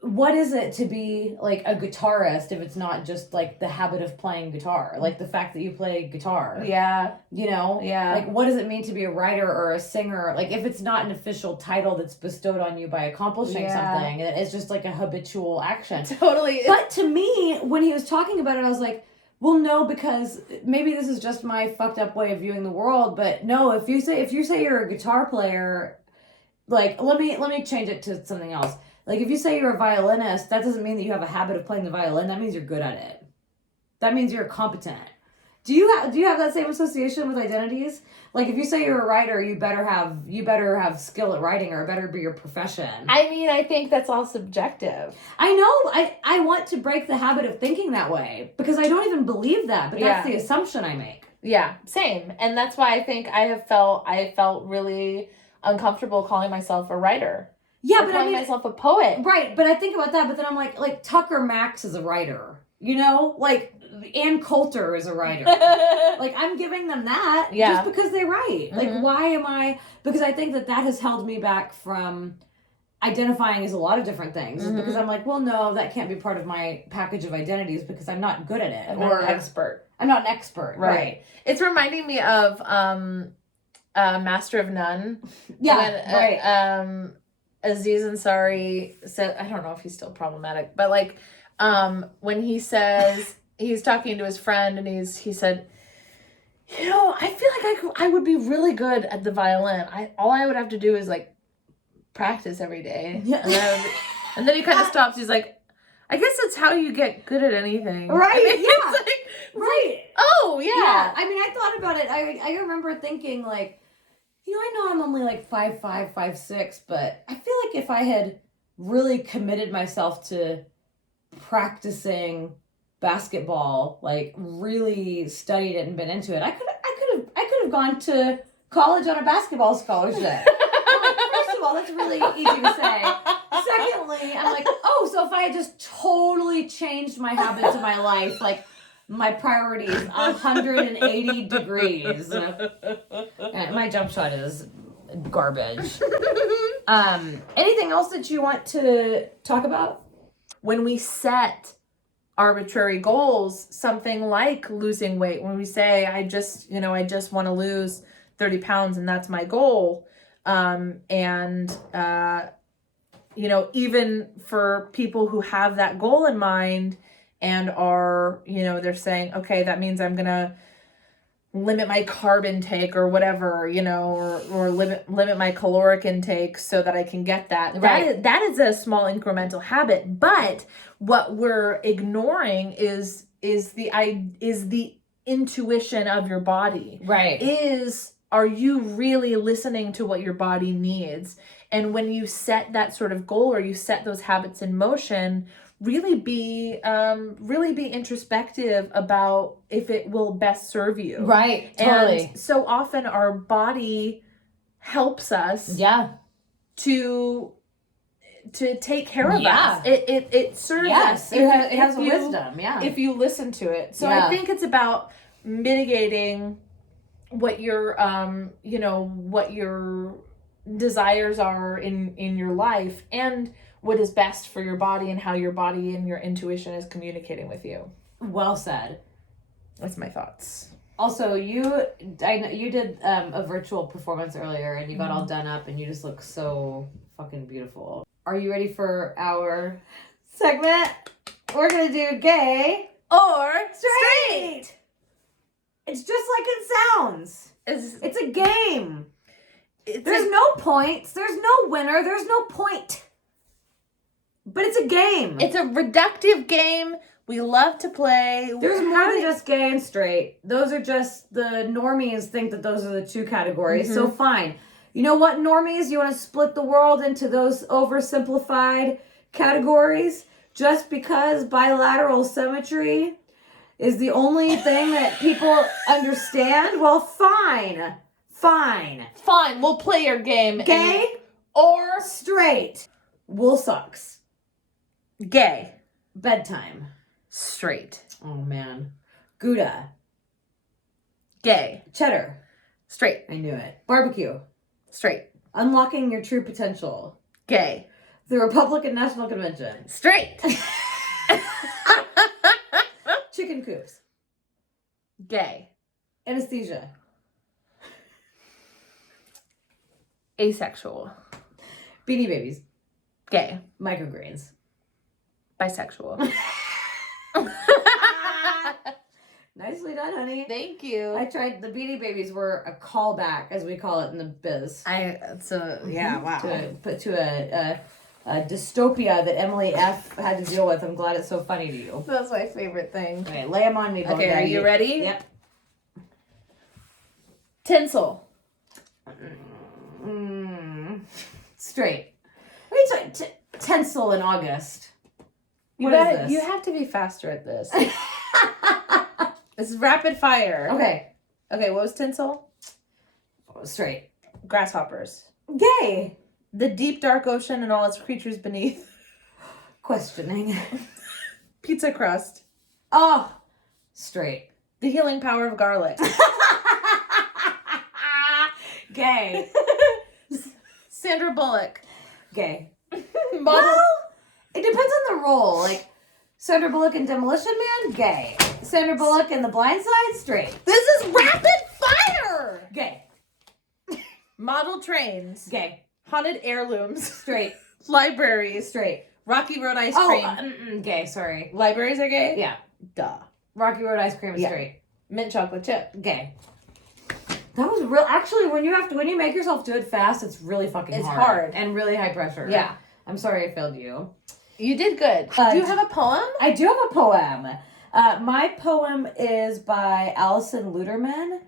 what is it to be like a guitarist if it's not just like the habit of playing guitar, like the fact that you play guitar? Like what does it mean to be a writer or a singer? Like if it's not an official title that's bestowed on you by accomplishing something, it's just like a habitual action. Totally. But to me, when he was talking about it, I was like, well, no, because maybe this is just my fucked up way of viewing the world, but no, if you say you're a guitar player, like let me change it to something else. Like if you say you're a violinist, that doesn't mean that you have a habit of playing the violin. That means you're good at it. That means you're competent. Do you have that same association with identities? Like if you say you're a writer, you better have skill at writing, or it better be your profession. I mean, I think that's all subjective. I know. I want to break the habit of thinking that way, because I don't even believe that, but that's the assumption I make. Yeah, same. And that's why I think I felt really uncomfortable calling myself a writer. Yeah, or but calling myself a poet. Right, but I think about that, but then I'm like Tucker Max is a writer, you know? Like, Ann Coulter is a writer. Like, I'm giving them that just because they write. Like, why am I... Because I think that has held me back from identifying as a lot of different things. Because I'm like, well, no, that can't be part of my package of identities because I'm not good at it. I'm not an expert. I'm not an expert. Right. It's reminding me of Master of None. Yeah, when, Aziz Ansari said, I don't know if he's still problematic, but like, when he says, he's talking to his friend and he said, you know, I feel like I would be really good at the violin. All I would have to do is like practice every day. Yeah. And then he kind of stops. He's like, I guess that's how you get good at anything. Right, I mean, yeah. Like, oh, yeah. I mean, I thought about it. I remember thinking like, you know, I know I'm only like 5'5", 5'6", but I feel like if I had really committed myself to practicing basketball, like really studied it and been into it, I could have gone to college on a basketball scholarship. First of all, that's really easy to say. Secondly, I'm like, oh, so if I had just totally changed my habits in my life, like my priorities 180 degrees. And my jump shot is garbage. Anything else that you want to talk about? When we set arbitrary goals, something like losing weight, when we say, I just want to lose 30 pounds and that's my goal. Even for people who have that goal in mind and are, they're saying, okay, that means I'm going to limit my carb intake or whatever, or limit my caloric intake so that I can get that. Right. That is a small incremental habit. But what we're ignoring is the intuition of your body. Right. Are you really listening to what your body needs? And when you set that sort of goal or you set those habits in motion, really be introspective about if it will best serve you. Right. Totally. And so often our body helps us to take care of us. It serves us. It has wisdom, if you listen to it. So I think it's about mitigating what your what your desires are in your life and what is best for your body and how your body and your intuition is communicating with you. Well said. That's my thoughts. Also, I know you did a virtual performance earlier and you got all done up and you just look so fucking beautiful. Are you ready for our segment? We're gonna do gay or straight. It's just like it sounds. It's a game. There's no points. There's no winner. There's no point. But it's a game. It's a reductive game. We love to play. There's more than just gay and straight. Those are just the normies think that those are the two categories. So fine. You know what, normies? You want to split the world into those oversimplified categories just because bilateral symmetry is the only thing that people understand? Well, fine. Fine. We'll play your game. Gay or straight. Wool socks. Gay. Bedtime. Straight. Oh, man. Gouda. Gay. Cheddar. Straight. I knew it. Barbecue. Straight. Unlocking your true potential. Gay. The Republican National Convention. Straight. Chicken coops. Gay. Anesthesia. Asexual. Beanie Babies. Gay. Microgreens. Bisexual. Nicely done, honey. Thank you. I tried. The Beanie Babies were a callback, as we call it in the biz. Wow. To a dystopia that Emily F. had to deal with. I'm glad it's so funny to you. That's my favorite thing. Okay, lay them on me. Okay, are you ready? Yep. Tinsel. Straight. Tinsel in August. What is this? You have to be faster at this. This is rapid fire. Okay, what was tinsel? straight. Grasshoppers. Gay. The deep, dark ocean and all its creatures beneath. Questioning. Pizza crust. Oh, straight. The healing power of garlic. Gay. Sandra Bullock. Gay. Model. Well, it depends on the role. Like, Sandra Bullock in Demolition Man, gay. Sandra Bullock in The Blind Side, straight. This is rapid fire! Gay. Model trains. Gay. Haunted heirlooms. Straight. Libraries. Straight. Rocky Road ice cream. Gay, sorry. Libraries are gay? Yeah. Duh. Rocky Road ice cream is Yeah. straight. Mint chocolate chip. Gay. That was real. Actually, when you make yourself do it fast, it's really fucking hard. It's hard. And really high pressure. Yeah. I'm sorry I failed you. You did good. Do you have a poem? I do have a poem. My poem is by Alison Luterman,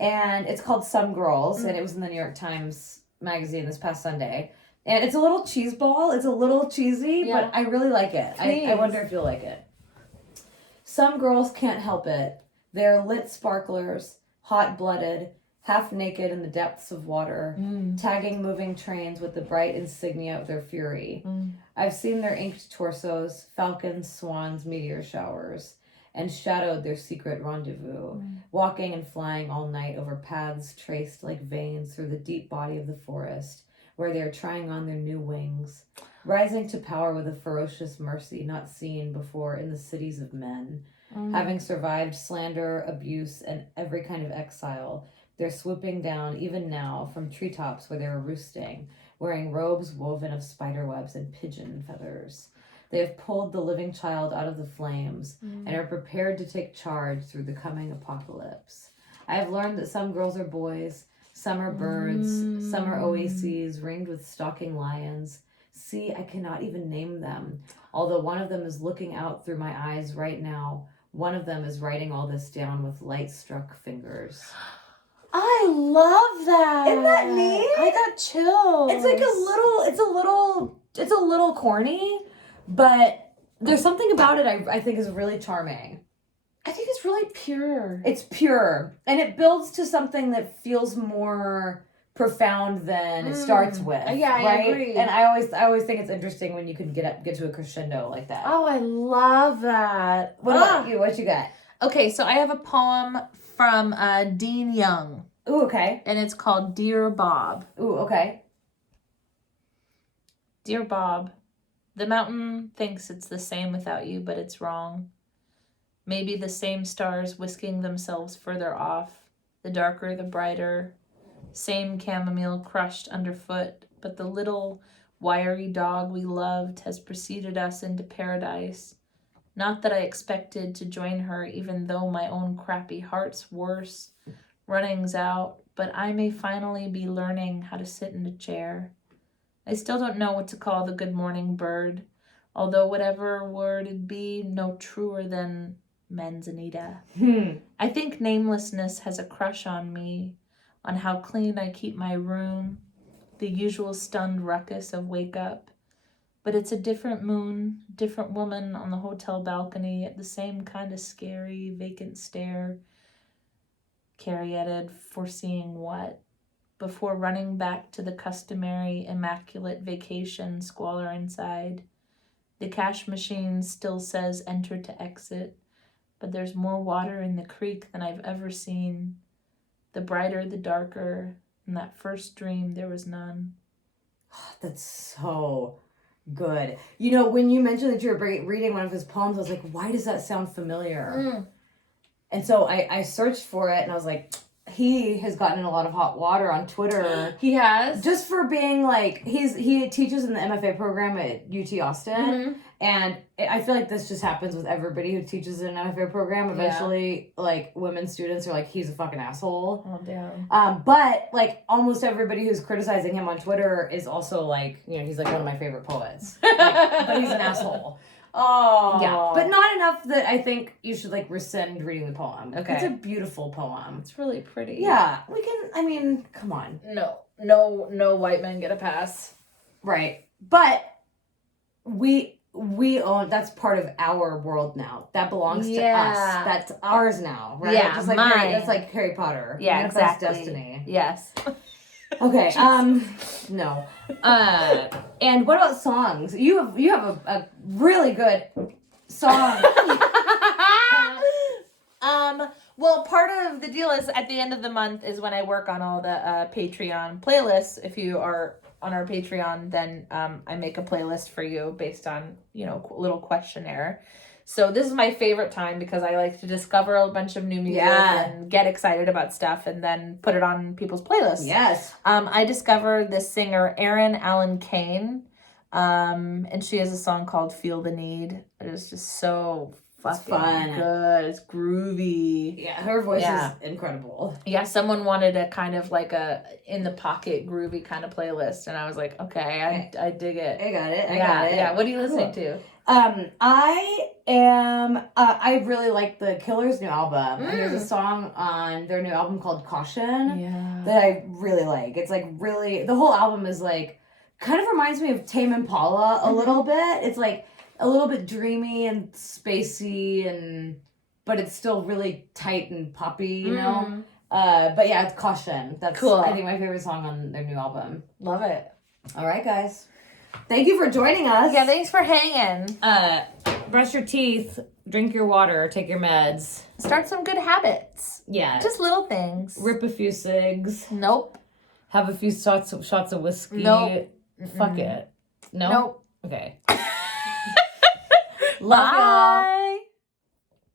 and it's called Some Girls, and it was in the New York Times magazine this past Sunday. And it's a little cheese ball. It's a little cheesy, but I really like it. I wonder if you'll like it. Some girls can't help it. They're lit sparklers, hot-blooded, half naked in the depths of water, tagging moving trains with the bright insignia of their fury. I've seen their inked torsos, falcons, swans, meteor showers, and shadowed their secret rendezvous, walking and flying all night over paths traced like veins through the deep body of the forest, where they are trying on their new wings, rising to power with a ferocious mercy not seen before in the cities of men. Having survived slander, abuse, and every kind of exile, they're swooping down, even now, from treetops where they were roosting, wearing robes woven of spider webs and pigeon feathers. They have pulled the living child out of the flames and are prepared to take charge through the coming apocalypse. I have learned that some girls are boys, some are birds, some are oases ringed with stalking lions. See, I cannot even name them, although one of them is looking out through my eyes right now. One of them is writing all this down with light-struck fingers. I love that. Isn't that neat? I got chills. It's like it's a little corny, but there's something about it I think is really charming. I think it's really pure. It's pure, and it builds to something that feels more profound than it starts with. Yeah, I agree. And I always think it's interesting when you can get to a crescendo like that. Oh, I love that. What about you? What you got? Okay, so I have a poem from Dean Young. Ooh, okay. And it's called Dear Bob. Ooh, okay. Dear Bob, the mountain thinks it's the same without you, but it's wrong. Maybe the same stars whisking themselves further off, the darker, the brighter, same chamomile crushed underfoot, but the little wiry dog we loved has preceded us into paradise. Not that I expected to join her, even though my own crappy heart's worse. Running's out, but I may finally be learning how to sit in a chair. I still don't know what to call the good morning bird, although whatever word it'd be, no truer than manzanita. I think namelessness has a crush on me, on how clean I keep my room, the usual stunned ruckus of wake up. But it's a different moon, different woman on the hotel balcony at the same kind of scary, vacant stare, caryatid, foreseeing what? Before running back to the customary immaculate vacation squalor inside. The cash machine still says enter to exit, but there's more water in the creek than I've ever seen. The brighter, the darker. In that first dream, there was none. That's so good. You know, when you mentioned that you were reading one of his poems, I was like, why does that sound familiar? And so I searched for it, and I was like, he has gotten in a lot of hot water on Twitter. He has? Just for being like, he teaches in the MFA program at UT Austin. And I feel like this just happens with everybody who teaches in an MFA program. Eventually, like, women students are like, he's a fucking asshole. Oh, damn. But, like, almost everybody who's criticizing him on Twitter is also, like, you know, he's, like, one of my favorite poets. Like, but he's an asshole. Oh. Yeah. But not enough that I think you should, like, rescind reading the poem. Okay. It's a beautiful poem. It's really pretty. Yeah. We can, I mean, come on. No white men get a pass. Right. But we own, that's part of our world now. That belongs to us. That's ours now, right? Yeah, just like mine. that's like Harry Potter. Yeah, Manifest exactly. Destiny. Yes. Okay. No. And what about songs? You have a really good song. Well, part of the deal is at the end of the month is when I work on all the Patreon playlists. If you are on our Patreon, then I make a playlist for you based on, you know, a little questionnaire. So this is my favorite time because I like to discover a bunch of new music and get excited about stuff and then put it on people's playlists. Yes. I discovered this singer, Erin Allen Kane, and she has a song called Feel the Need. It is just so fucking good. It's groovy. Yeah, her voice is incredible. Yeah, someone wanted a kind of like a in the pocket groovy kind of playlist, and I was like, okay, I dig it. I got it. I got it. Yeah. What are you listening to? I really like the Killers' new album. And there's a song on their new album called Caution that I really like. It's like really, the whole album is like, kind of reminds me of Tame Impala a little bit. It's like a little bit dreamy and spacey but it's still really tight and poppy, you know? But yeah, it's Caution. That's cool. I think my favorite song on their new album. Love it. All right, guys. Thank you for joining us. Yeah, thanks for hanging. Brush your teeth, drink your water, take your meds. Start some good habits. Yeah. Just little things. Rip a few cigs. Nope. Have a few shots of whiskey. Nope. Fuck it. No? Nope. Okay. Love ya.